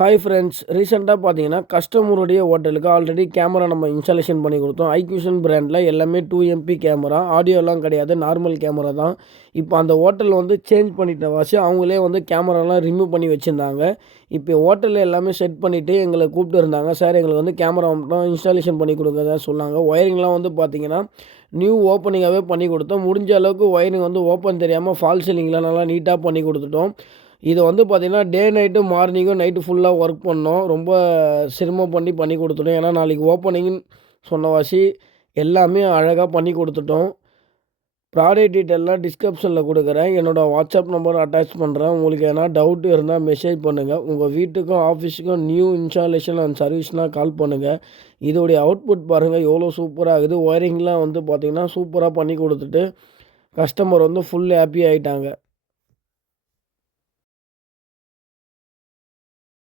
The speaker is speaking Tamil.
ஹாய் ஃப்ரெண்ட்ஸ், ரீசெண்டாக பார்த்தீங்கன்னா கஸ்டமருடைய ஹோட்டலுக்கு ஆல்ரெடி கேமரா நம்ம இன்ஸ்டாலேஷன் பண்ணி கொடுத்தோம். ஐக்யூஷன் பிராண்டில் எல்லாமே 2 MP கேமரா, ஆடியோலாம் கிடையாது, நார்மல் கேமரா தான். இப்போ அந்த ஹோட்டல் வந்து சேஞ்ச் பண்ணிட்ட வாசி அவங்களே வந்து கேமராலாம் ரிமூவ் பண்ணி வச்சுருந்தாங்க. இப்போ ஹோட்டலில் எல்லாமே செட் பண்ணிவிட்டு எங்களை கூப்பிட்டு இருந்தாங்க. சார் எங்களுக்கு வந்து கேமரா மட்டும் இன்ஸ்டாலேஷன் பண்ணி கொடுங்க சொன்னாங்க. ஒயரிங்லாம் வந்து பார்த்தீங்கன்னா நியூ ஓப்பனிங்காகவே பண்ணி கொடுத்தோம். முடிஞ்ச அளவுக்கு ஒயரிங் வந்து ஓப்பன் தெரியாமல் ஃபால் சீலிங்லாம் நல்லா நீட்டாக பண்ணி கொடுத்துட்டோம். இது வந்து பார்த்திங்கன்னா டே நைட்டு மார்னிங்கும் நைட்டு ஃபுல்லாக ஒர்க் பண்ணோம். ரொம்ப சிரமம் பண்ணி கொடுத்துட்டோம். ஏன்னா நாளைக்கு ஓப்பனிங்னு சொன்னவாசி எல்லாமே அழகாக பண்ணி கொடுத்துட்டோம். ப்ராடக்ட் டீட்டெயிலாம் டிஸ்கிரிப்ஷனில் கொடுக்குறேன். என்னோடய வாட்ஸ்அப் நம்பர் அட்டாச் பண்ணுறேன். உங்களுக்கு எதனா டவுட் இருந்தால் மெசேஜ் பண்ணுங்கள். உங்கள் வீட்டுக்கும் ஆஃபீஸுக்கும் நியூ இன்ஸ்டாலேஷன் அண்ட் சர்வீஸ்னால் கால் பண்ணுங்கள். இதோடைய அவுட்புட் பாருங்கள் எவ்வளோ சூப்பராக இருக்குது. ஒயரிங்லாம் வந்து பார்த்திங்கன்னா சூப்பராக பண்ணி கொடுத்துட்டு கஸ்டமர் வந்து ஃபுல் ஹாப்பி ஆகிட்டாங்க.